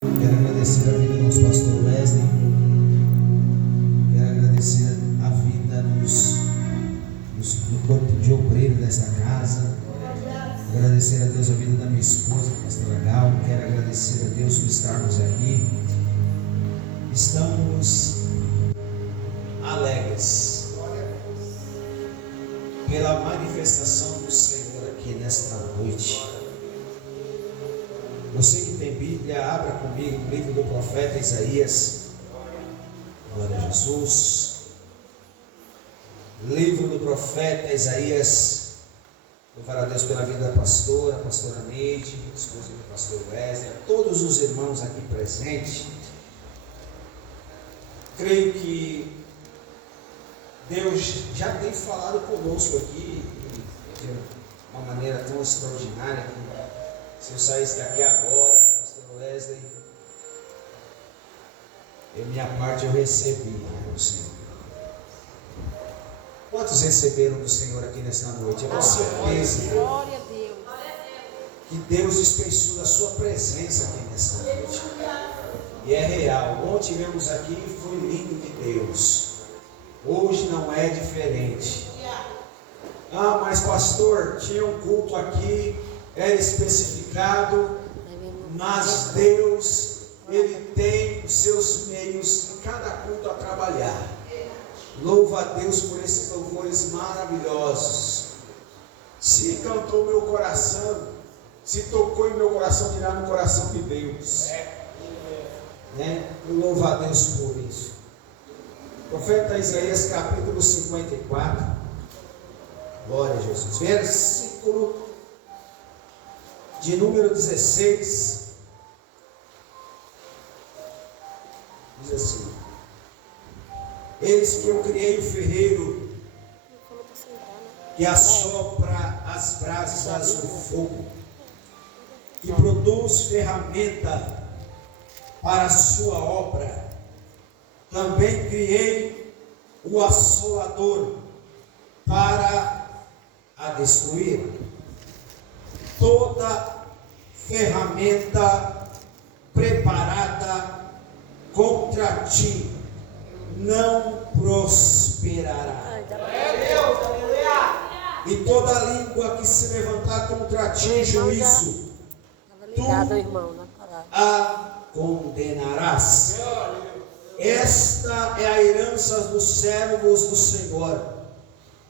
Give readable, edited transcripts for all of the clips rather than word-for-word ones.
Quero agradecer a vida do nosso pastor Wesley. Quero agradecer a vida do corpo de obreiro dessa casa. Agradecer a Deus a vida da minha esposa, pastora Gal. Quero agradecer a Deus por estarmos aqui. Estamos alegres pela manifestação do Senhor aqui nesta noite. Você que tem Bíblia, abra comigo o livro do profeta Isaías. Glória a Jesus. Livro do profeta Isaías. Louvar a Deus pela vida da pastora Neide, esposa do pastor Wesley, a todos os irmãos aqui presentes. Creio que Deus já tem falado conosco aqui de uma maneira tão extraordinária que se eu saísse daqui agora, pastor Wesley, minha parte eu recebi do Senhor. Quantos receberam do Senhor aqui nesta noite? Eu tenho certeza que Deus dispensou da sua presença aqui nesta noite. E é real. Ontem tivemos aqui e foi lindo de Deus. Hoje não é diferente. Ah, mas pastor, tinha um culto aqui, era especificado, mas Deus, Ele tem os seus meios em cada culto a trabalhar. Louva a Deus por esses louvores maravilhosos. Se encantou meu coração, se tocou em meu coração, dirá no coração de Deus. Eu louvo a Deus por isso. Profeta Isaías capítulo 54. Glória a Jesus. Versículo de número 16. Diz assim: eis que eu criei o ferreiro que assopra as brasas do fogo, que produz ferramenta para a sua obra. Também criei o assolador para a destruir. Toda ferramenta preparada contra ti não prosperará. E toda língua que se levantar contra ti em juízo, tu a condenarás. Esta é a herança dos servos do Senhor,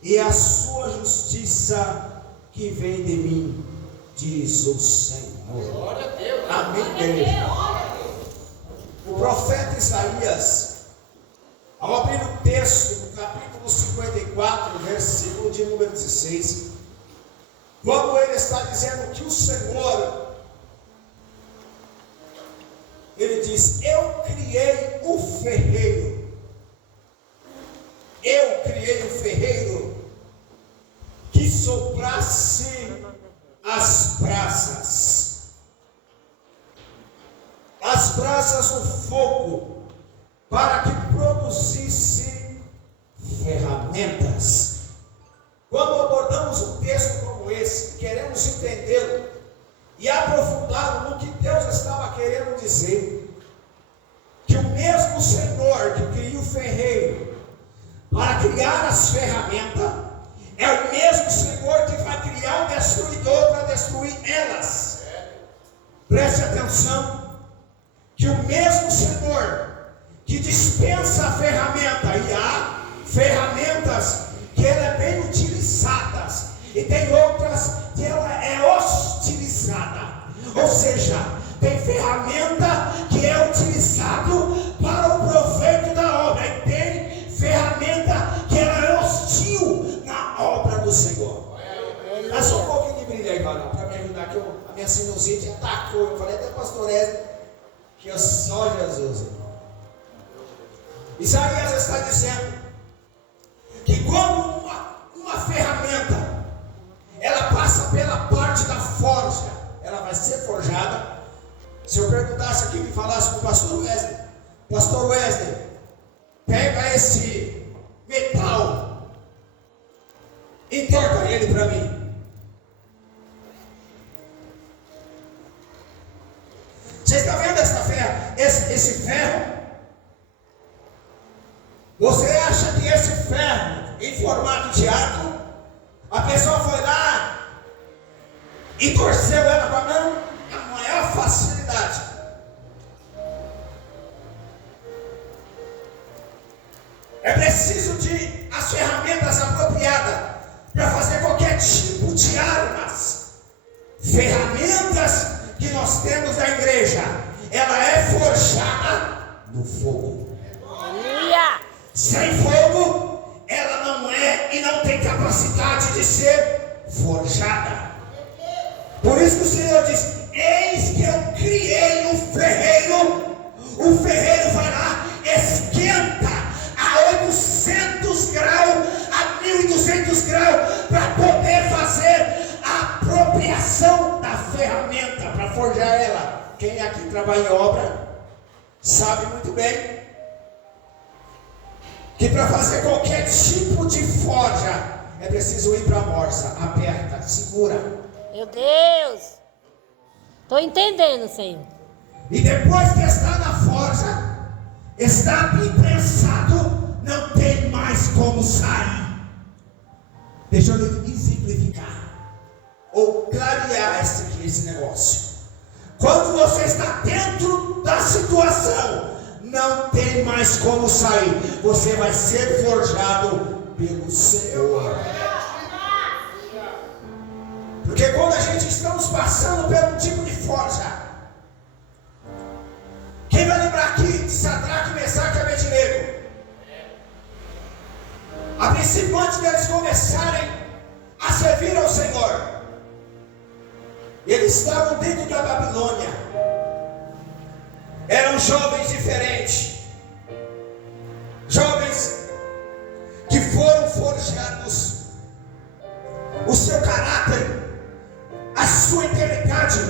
e a sua justiça que vem de mim, diz o Senhor. Amém, igreja. O profeta Isaías, ao abrir o texto do capítulo 54, versículo de número 16, quando ele está dizendo que o Senhor, ele diz: eu criei o ferreiro. Eu criei o ferreiro que soprasse as brasas do fogo, para que produzisse ferramentas. Quando abordamos um texto como esse, queremos entendê-lo e aprofundá-lo no que Deus estava querendo dizer, que o mesmo Senhor que cria o ferreiro para criar as ferramentas, é o mesmo Senhor que vai criar o destruidor para destruir elas. Preste atenção, que o mesmo Senhor que dispensa a ferramenta, e há ferramentas que ela é bem utilizadas, e tem outras que ela é hostilizada. Ou seja, tem ferramenta que é utilizado para o proveito da obra, e tem ferramenta que ela é hostil na obra do Senhor. Dá só um pouquinho de brilho aí, varão, para me ajudar, que a minha sinusite atacou. Eu falei até pastor Wesley que é só Jesus. Isaías está dizendo que quando uma ferramenta ela passa pela parte da forja, ela vai ser forjada. Se eu perguntasse aqui, me falasse com o pastor Wesley, pega esse metal, entorta ele para mim. Você está vendo essa ferramenta? esse ferro? Você acha que esse ferro em formato de arco, a pessoa foi lá e torceu ela com a mão? A maior facilidade. É preciso de as ferramentas apropriadas para fazer qualquer tipo de armas. Ferramentas que nós temos na igreja, ela é forjada no fogo. Sem fogo, ela não é e não tem capacidade de ser forjada. Por isso que o Senhor diz: eis que eu criei um ferreiro. O ferreiro vai lá, esquenta a 800 graus, a 1200 graus, para poder fazer a apropriação da ferramenta, para forjar ela. Quem aqui trabalha em obra, sabe muito bem que para fazer qualquer tipo de forja, é preciso ir para a morsa, aperta, segura. Meu Deus! Estou entendendo, Senhor. E depois que está na forja, está imprensado, não tem mais como sair. Deixa eu exemplificar, ou clarear esse negócio. Quando você está dentro da situação, não tem mais como sair. Você vai ser forjado pelo Senhor. Porque quando a gente estamos passando pelo tipo de forja, quem vai lembrar aqui de Sadraque, Mesaque e Abednego? A princípio, antes deles começarem a servir ao Senhor, eles estavam dentro da Babilônia. Eram jovens diferentes, jovens que foram forjados. O seu caráter, a sua integridade,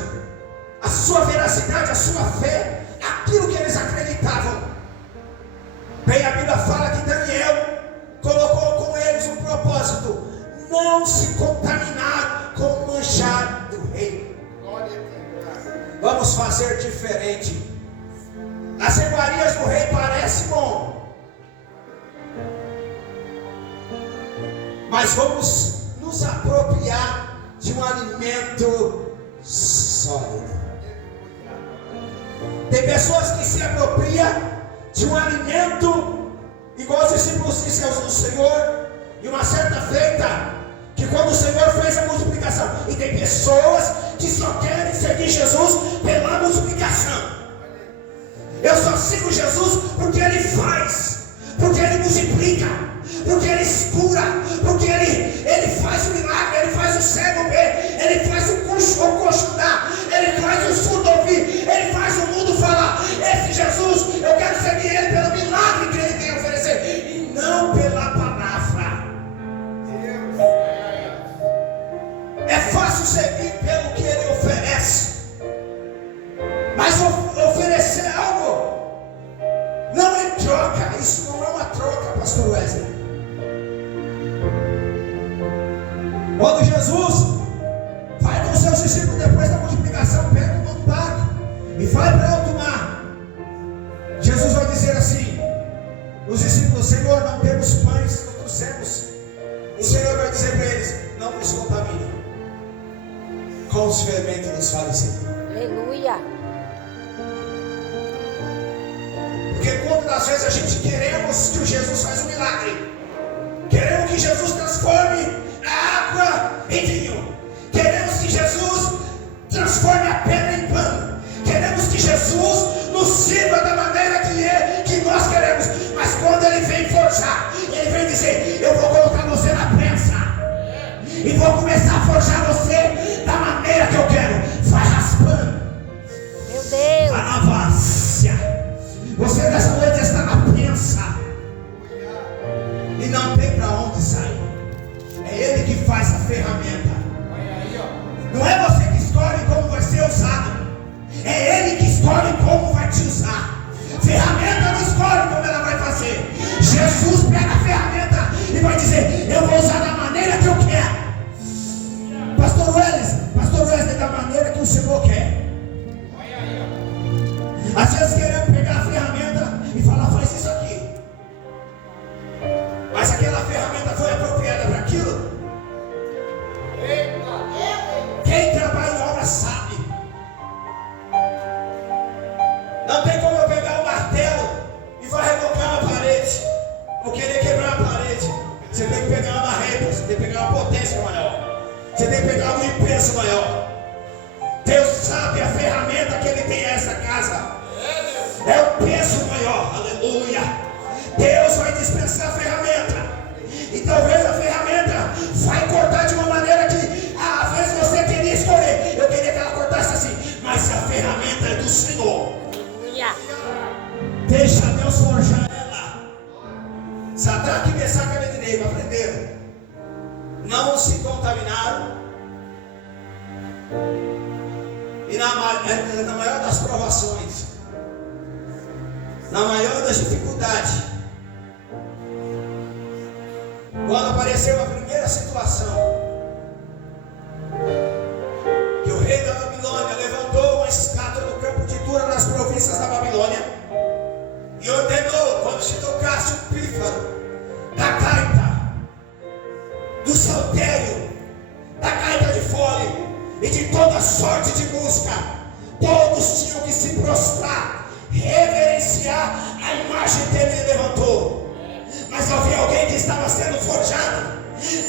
a sua veracidade, a sua fé, aquilo que eles acreditavam. Bem, a Bíblia fala que Daniel colocou com eles um propósito: não se contaminar com o manjar do rei. Vamos fazer diferente. As iguarias do rei parecem bom, mas vamos nos apropriar de um alimento sólido. Tem pessoas que se apropriam de um alimento, igual os discípulos disseram ao Senhor, e uma certa feita, que quando o Senhor fez a multiplicação, e tem pessoas que só querem seguir Jesus pela multiplicação. Eu só sigo Jesus porque Ele faz, porque Ele multiplica, porque Ele cura, porque Ele faz o milagre, Ele faz o cego ver, Ele faz o coxo andar, Ele faz o surdo ouvir, Ele faz o mundo falar. Esse Jesus, eu quero seguir Ele pelo milagre que Ele tem a oferecer, e não pela palavra. É fácil seguir pelo que Ele oferece, mas oferecer algo não é troca. Isso não é uma troca, pastor Wesley. Quando Jesus vai com seus discípulos depois da multiplicação, pega um barco e vai para alto mar, Jesus vai dizer assim: os discípulos: Senhor, não temos pães, não trouxemos. O Senhor vai dizer para eles: não vos contaminem com os fermentos dos fariseus. Aleluia. Porque quantas vezes a gente queremos que o Jesus faça um milagre, queremos que Jesus transforme a água em vinho, queremos que Jesus transforme a pedra em pão, queremos que Jesus nos sirva da maneira que nós queremos. Mas quando Ele vem forjar, Ele vem dizer: eu vou colocar você na prensa e vou começar a forjar você da maneira que eu quero. Vai raspando. Meu Deus. Anávasia. Você nessa noite está na prensa e não tem para onde sair. É Ele que faz a ferramenta. Não é você que escolhe como vai ser usado, é Ele que escolhe como vai te usar. Ferramenta não escolhe como ela vai fazer. Jesus pega a ferramenta e vai dizer: eu vou usar da maneira que eu quero. Pastor Wesley, da maneira que o Senhor quer. Às vezes queremos pegar a Não tem como eu pegar o martelo e vai rebocar na parede, ou querer quebrar a parede. Você tem que pegar uma marreta, você tem que pegar uma potência maior, você tem que pegar um peso maior. Deus sabe a ferramenta que Ele tem nessa casa. É o peso maior, aleluia. Deus vai dispensar a ferramenta. E talvez a ferramenta vai cortar de uma maneira que às vezes você queria escolher. Eu queria que ela cortasse assim, mas a ferramenta é do Senhor. Deixa Deus forjar ela. Sadraque, Mesaque e Abednego aprenderam. Não se contaminaram. E na maior das provações, na maior das dificuldades, quando apareceu a primeira situação, que o rei da Babilônia levantou uma estátua no campo de Dura, nas províncias da Babilônia, e ordenou, quando se tocasse o pífaro da gaita, do saltério, da gaita de fole e de toda sorte de música, todos tinham que se prostrar, reverenciar a imagem que ele levantou. Mas havia alguém que estava sendo forjado.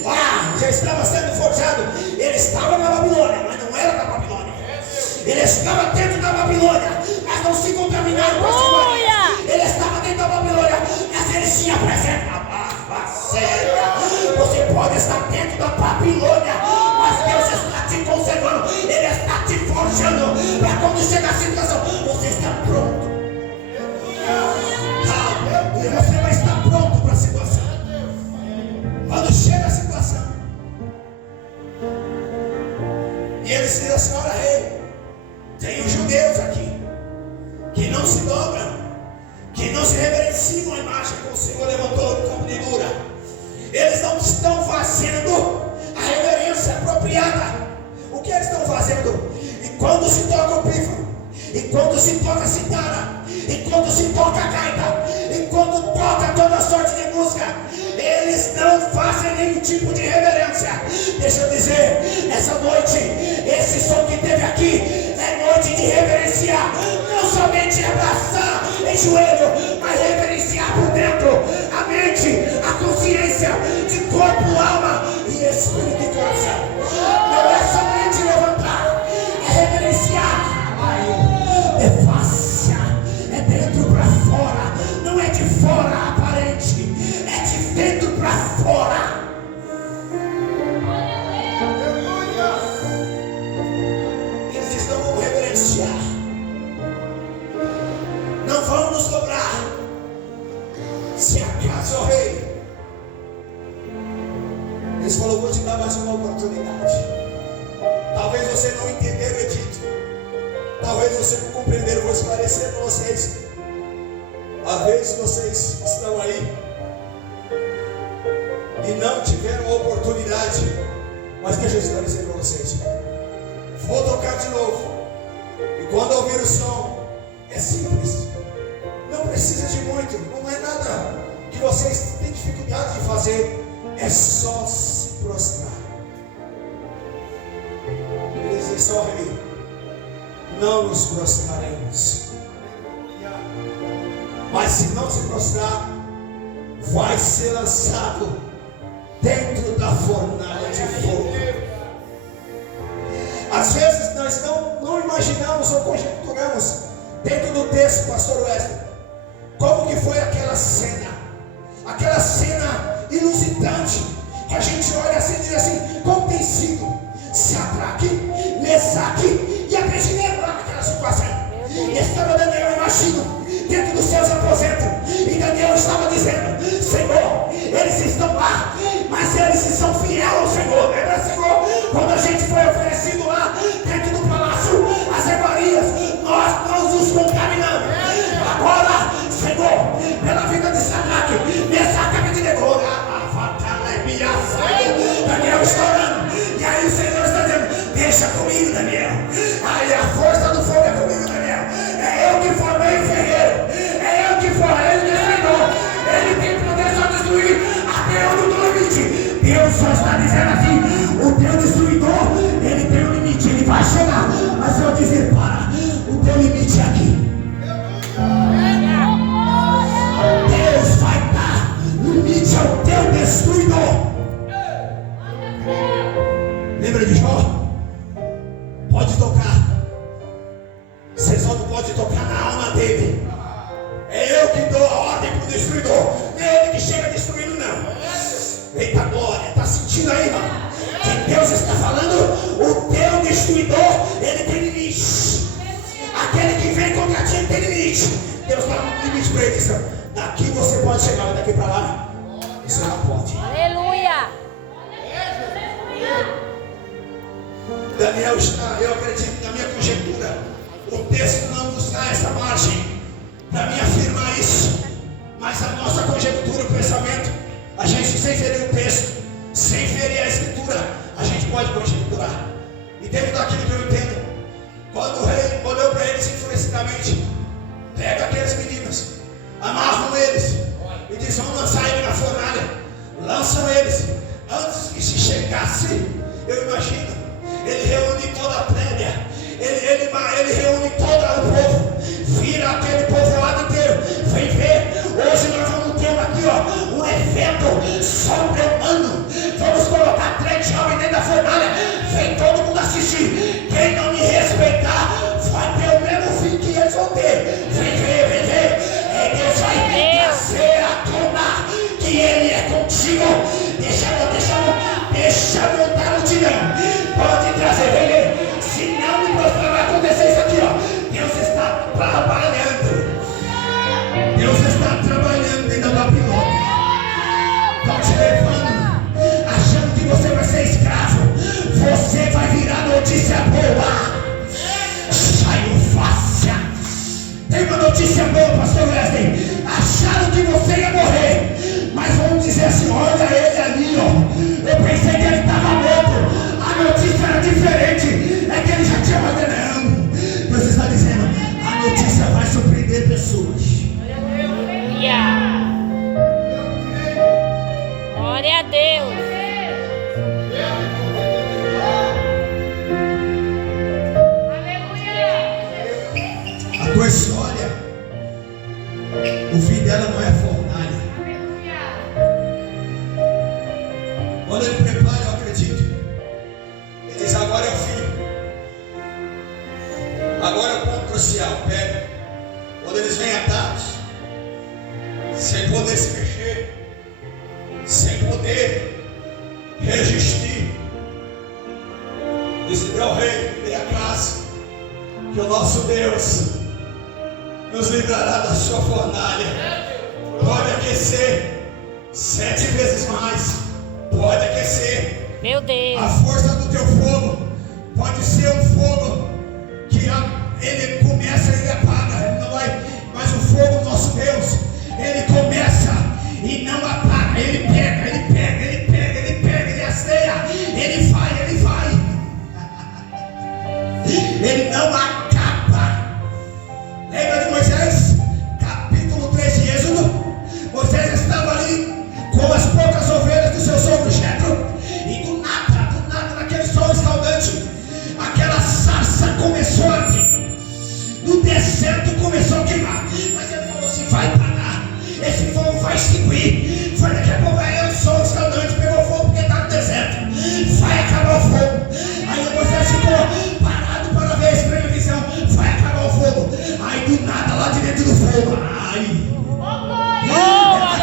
Lá, já estava sendo forjado. Ele estava na Babilônia, mas não era da Babilônia. Ele estava dentro da Babilônia, mas não se contaminaram com as iguarias. Ele estava dentro da Babilônia, mas ele tinha presença. Você pode estar dentro da Babilônia, mas Deus está te conservando. Ele está te forjando para quando chegar a situação, você está pronto. Você vai estar pronto para a situação. Quando chega a situação, e ele diz: a senhora rei, tem os judeus aqui que não se dobram, que não se reverenciam a imagem que o Senhor levantou no campo de Dura. Eles não estão fazendo a reverência apropriada. O que eles estão fazendo? E quando se toca o pífaro, e quando se toca a citara, e quando se toca a gaita, e quando toca toda sorte de música, eles não fazem nenhum tipo de reverência. Deixa eu dizer, nessa noite, esse som que teve aqui é noite de reverenciar, não somente abraçar em joelho, mas reverenciar por dentro a mente, a consciência de corpo, alma e espírito e coração. Não é somente levantar, é reverenciar. É fácil, é dentro para fora, não é de fora aparente, é de dentro para fora. Eles estão vamos reverenciar, não vamos nos dobrar. Se acaso, ó rei, eles falaram: vou te dar mais uma oportunidade. Talvez você não entendeu o edito, talvez você não compreenderam, vou esclarecer para vocês. Às vezes vocês estão aí e não tiveram a oportunidade, mas deixa eu esclarecer para vocês. Vou tocar de novo, e quando ouvir o som, é simples, não precisa de muito, não é nada que vocês têm dificuldade de fazer, é só se prostrar. Eles dizem: só rei, não nos prostraremos. Mas se não se prostrar, vai ser lançado dentro da fornalha de fogo. Às vezes nós não imaginamos ou conjecturamos dentro do texto, pastor Wesley, como que foi aquela cena inusitante, que a gente olha assim e diz assim: como tem sido Sadraque, Mesaque e Abednego lá naquela situação. Estava Daniel, imagino, dentro dos seus aposentos, e Daniel estava dizendo: Senhor, eles estão lá, mas eles são fiéis ao Senhor. Lembra, Senhor, quando a gente foi oferecido lá dentro do palácio as iguarias, nós não nos contaminamos. Agora, Senhor, pela vida de Sadraque, Mesaque e Abednego, Daniel está orando, e aí o Senhor está dizendo: deixa comigo, Daniel. Aí a força do fogo é comigo, Daniel. É eu que formei o ferreiro, é eu que formei, ele destruidor. Ele tem poder só destruir até onde do limite. Deus só está dizendo assim: o teu destruidor, ele tem um limite. diz para ele, disse, daqui você pode chegar, mas daqui para lá você não pode. Aleluia. Daniel está, eu acredito na minha conjectura, o texto não nos dá essa margem para me afirmar isso, mas a nossa conjectura, o pensamento, a gente sem ferir o texto, sem ferir a escritura, a gente pode conjecturar. E dentro daquilo que eu entendo, quando o rei olhou para eles enfurecidamente, pega aqueles meninos, amarram eles e diz, vamos lançar ele na fornalha. Lançam eles. Antes que se chegasse, eu imagino, ele reúne toda a plébia, ele reúne todo o povo, vira aquele povoado inteiro, vem ver, hoje nós vamos ter aqui um evento sobre-humano, vamos colocar 3 jovens dentro da fornalha, vem todo mundo assistir, quem não me respeitar, vai ter o mesmo fim que eles vão ter, vem ver, Deus vai trazer à tona que ele é contigo, deixa montar a multidão, pode trazer, vem ver, se não me prostrar vai acontecer isso aqui, Deus está trabalhando dentro da Babilônia, estão te levando, achando que você vai ser escravo, você vai virar notícia boa, saiu fácil, tem uma notícia boa, pastor Wesley, acharam que você ia morrer, mas vamos dizer assim, olha ele ali, eu pensei que ele estava morto, a notícia era diferente, é que ele já tinha morrido, não, Deus está dizendo, a notícia vai surpreender pessoas. Glória a Deus. A tua história, o fim dela não é fornalha. Quando ele prepara, eu acredito, ele diz, agora é o fim, agora é o ponto crucial. Pega, quando eles vêm atados, sem poder se mexer, sem poder resistir, disse, meu rei, dê a graça, que o nosso Deus nos livrará da sua fornalha, pode aquecer 7 vezes mais, pode aquecer, Meu Deus. a força do teu fogo pode ser um fogo que ele começa e ele apaga, ele não vai, mas o fogo do nosso Deus, ele começa e não apaga, ele pega, ele asseia, ele vai, ele não acaba. Lembra de Moisés? Capítulo 3 de Êxodo. Moisés estava ali com as poucas ovelhas do seu sogro Jetro, e do nada, naquele sol escaldante, aquela sarça começou a arder, no deserto começou a queimar, mas ele falou assim, vai parar, esse fogo vai extinguir, foi daqui a pouco, o sol escaldante pegou fogo porque está no deserto, vai acabar o fogo. Aí Moisés ficou parado para ver a estranha visão, vai acabar o fogo. Aí do nada, lá de dentro do fogo, lá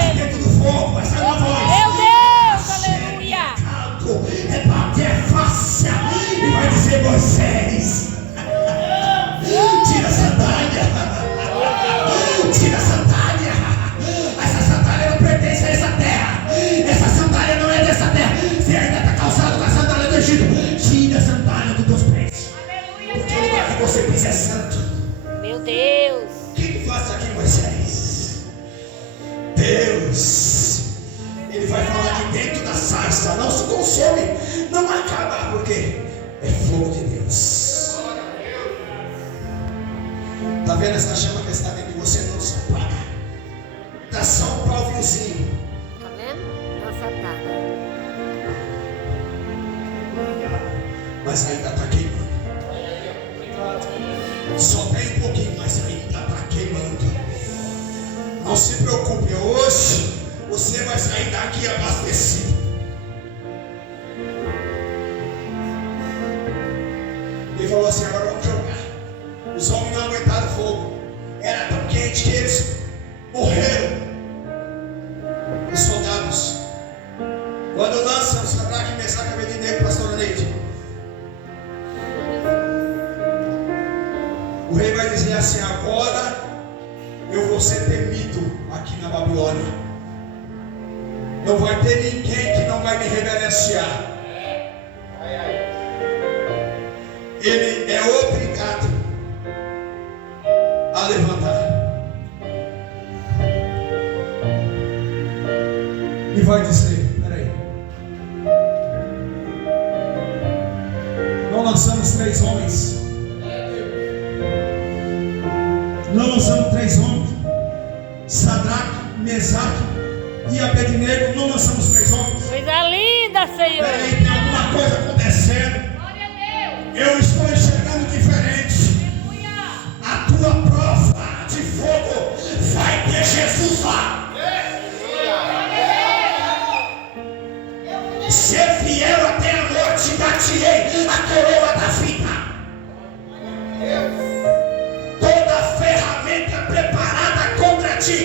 de dentro do fogo, essa é uma voz, Meu Deus, aleluia. é bater fácil e vai dizer, Moisés, tira a sandália, essa sandália não pertence a essa terra, essa sandália não é dessa terra, você ainda está calçado com a sandália do Egito, tira a sandália dos teus pés, porque o lugar que você pisa é santo. Meu Deus. O que faz aqui, Moisés? Deus, ele vai falar que dentro da sarça não se consome, não acaba, porque é fogo de Deus. Está vendo essa chama que está dentro de você? Não se apaga, dá só um palvinhozinho, Tá vendo? Não se apaga. mas ainda está queimando. Só tem um pouquinho, mas ainda está queimando. Não se preocupe, hoje você vai sair daqui abastecido. Ele falou assim, agora vamos jogar. Os homens não aguentaram o fogo, era tão quente que eles morreram. Os soldados, quando lançam Sadraque, Mesaque e Abednego, pastor Neide, o rei vai dizer assim, agora eu vou vou ser temido aqui na Babilônia. Não vai ter ninguém que não vai me reverenciar. Ele é obrigado a levantar. E vai dizer, peraí, não lançamos 3 homens. Não lançamos 3 homens. Sadraque, Mesaque e Abednego. Não lançamos 3 homens. Coisa linda, Senhor. Peraí, tem alguma coisa acontecendo. Eu estou enxergando diferente. A tua prova de fogo vai ter Jesus lá. Ser fiel até a morte, dar-te-ei a coroa da vida. Toda ferramenta preparada contra ti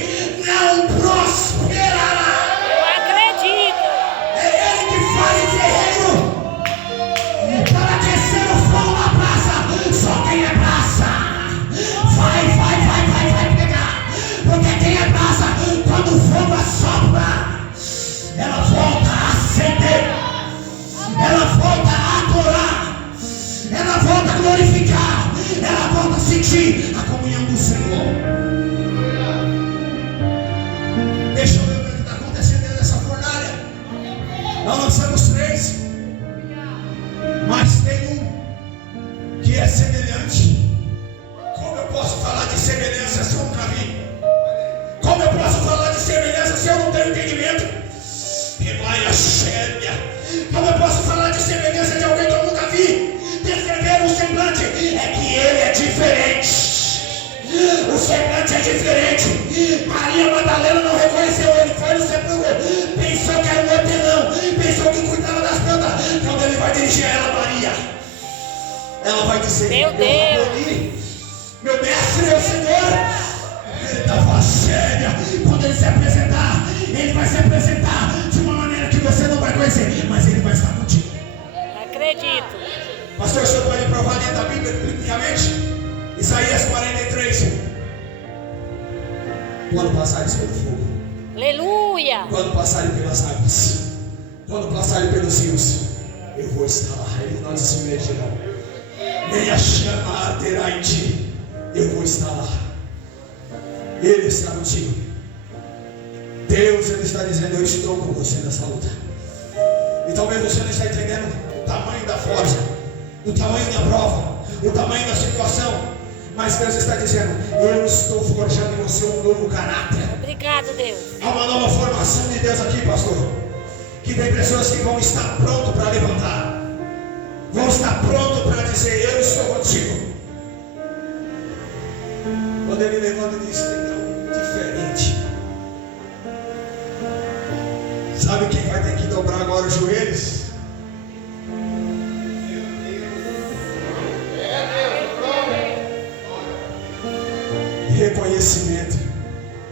não prosperará. Eu acredito. É Ele que faz o guerreiro para descer o fogo na praça. Só quem é praça vai pegar. Porque quem é praça, quando o fogo assopra, ela volta a acender, ela volta a adorar, ela volta a glorificar, ela volta a sentir a comunhão do Senhor. Deixa eu ver o que está acontecendo dentro dessa fornalha. Nós lançamos 3, mas tem um que é semelhante. Como eu posso falar de semelhança se eu nunca vi? Como eu posso falar de semelhança se eu não tenho entendimento? Como eu posso falar de semelhança de alguém que eu nunca vi? Descrever o semblante é que ele é diferente. O semblante é diferente. Maria Madalena não reconheceu ele, foi no sepulcro, pensou que era um hortelão, pensou que cuidava das plantas. Quando ele vai dirigir a ela, Maria, ela vai dizer: Meu Deus, meu mestre, meu Senhor. Ele estava séria. Quando ele se apresentar, ele vai se apresentar de uma maneira que você não vai conhecer, mas ele vai estar contigo. acredito. Pastor, o senhor pode provar dentro da Bíblia, biblicamente? Isaías 43. Quando passares pelo fogo, Aleluia. quando passarem pelas águas, quando passarem pelos rios, eu vou estar lá. Eles não se imergirão, nem a chama arderá em ti. Eu vou estar lá. Ele está contigo. Deus, Ele está dizendo: eu estou com você nessa luta. E talvez você não está entendendo o tamanho da forja, o tamanho da prova, o tamanho da situação. Mas Deus está dizendo: eu estou forjando em você um novo caráter. Obrigado, Deus. Há uma nova formação de Deus aqui, pastor. Que tem pessoas que vão estar pronto para levantar, vão estar pronto para dizer: eu estou contigo. Quando ele levanta e diz: tem algo diferente. Sabe quem vai ter que dobrar agora os joelhos? Reconhecimento.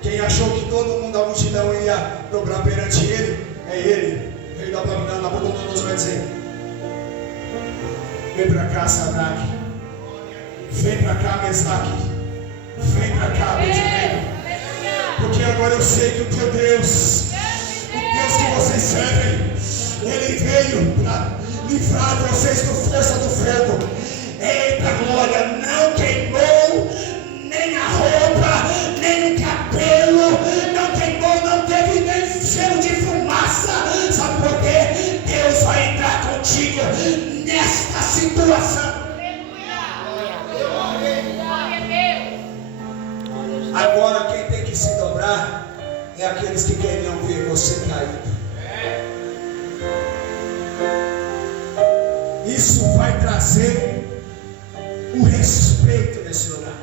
Quem achou que todo mundo da multidão ia dobrar perante ele, é ele. O rei da Babilônia, Nabucodonosor, vai dizer: vem para cá, Sadraque. Vem para cá, Mesaque. Vem para cá, Abednego. Porque agora eu sei que o teu Deus, o Deus que vocês servem, Ele veio para livrar vocês do força do fogo. Eita glória, não queimou nem a roupa, nem o cabelo, não queimou, não teve nem cheiro de fumaça. Sabe por quê? Deus vai entrar contigo nesta situação. Agora quem tem que se dobrar é aqueles que queriam ver você caído. Isso vai trazer o respeito nesse lugar.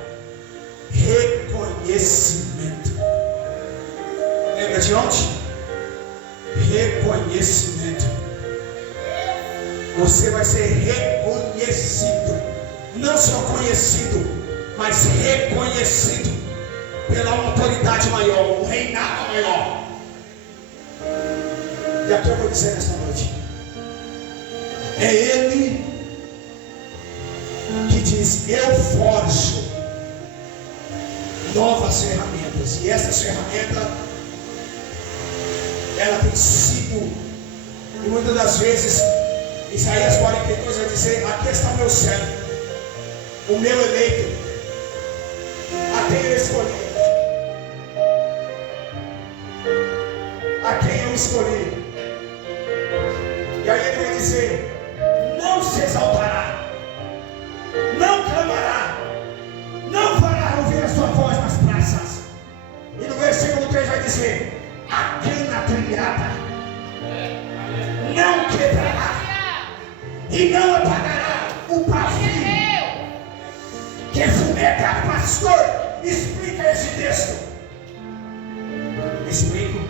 Reconhecimento. Lembra de ontem? Reconhecimento. Você vai ser reconhecido. Não só conhecido, mas reconhecido pela autoridade maior, um reinado maior. E aqui eu vou dizer nesta noite: é Ele que diz: eu forjo novas ferramentas. E essa ferramenta, ela tem sido, e muitas das vezes, Isaías 42 vai dizer: aqui está o meu servo, o meu eleito, a quem eu escolhi, a quem eu escolhi. E aí ele vai dizer: não se exaltará, não clamará, não fará ouvir a sua voz nas praças. E no versículo 3 vai dizer: a cana trilhada não quebrará, e não apagará o pavio que fumega. Pastor, explica esse texto. Explico.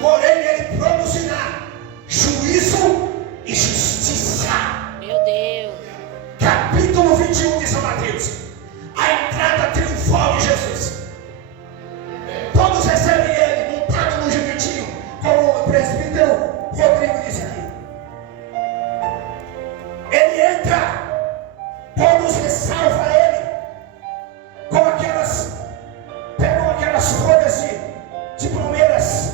Porém ele produzirá juízo e justiça. Meu Deus. Capítulo 21 de São Mateus. A entrada triunfal de Jesus. Todos recebem ele montado no jumentinho, como o presbítero Rodrigo disse aqui. Ele entra, todos ressalvam ele, com aquelas, pegam aquelas folhas de palmeiras.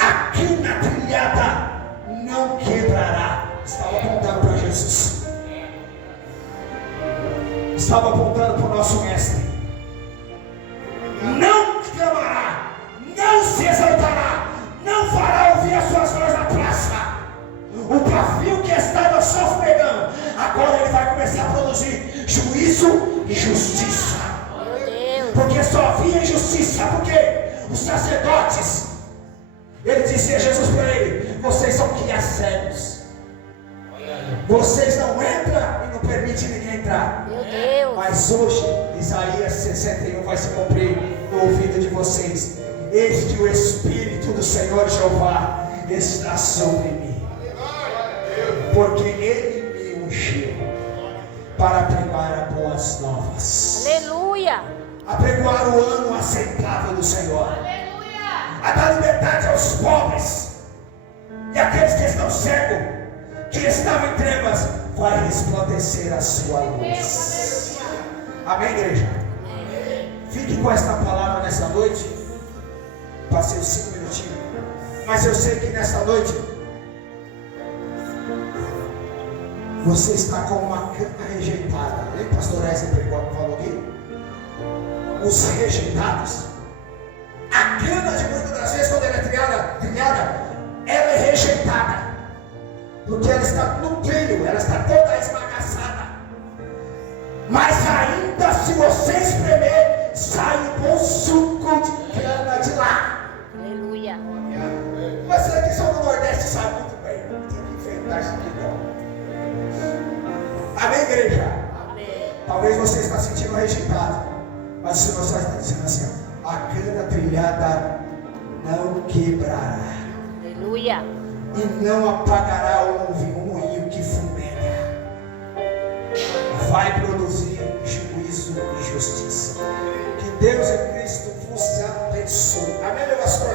A quina trilhada não quebrará. Estava apontando para Jesus. Estava apontando para o nosso mestre. Não clamará, não se exaltará, não fará ouvir as suas vozes na praça. O pavio que estava só fumegando, agora ele vai começar a produzir juízo e justiça. Porque só havia injustiça, porque os sacerdotes, ele dizia, Jesus para ele: vocês são crias cegos, vocês não entram e não permitem ninguém entrar. Meu Deus. Mas hoje, Isaías 61 vai se cumprir no ouvido de vocês. Eis que o Espírito do Senhor Jeová está sobre mim, porque Ele me ungiu para pregar boas novas. Aleluia. A pregoar o ano aceitável do Senhor. A dar liberdade aos pobres e aqueles que estão cegos, que estavam em trevas, vai resplandecer a sua luz. Amém, igreja? Fique com esta palavra nessa noite. Passei os 5 minutinhos, mas eu sei que nesta noite você está com uma cana rejeitada. Hein, pastor Ezra falou aqui? Os rejeitados. A cana, de muitas das vezes, quando ela é trilhada, ela é rejeitada, porque ela está no trilho, ela está toda esbagaçada. Mas ainda, se você espremer, sai um bom suco de cana de lá. Aleluia. Mas será que só no Nordeste sabe muito bem? Tem que enfrentar isso aqui, não. Amém, igreja? Amém. Talvez você está sentindo rejeitado, mas o Senhor só está dizendo assim: ó, a cana trilhada não quebrará. Aleluia. E não apagará o moinho que fumega. Vai produzir juízo e justiça. Que Deus em Cristo vos abençoe. Amém, meu pastor?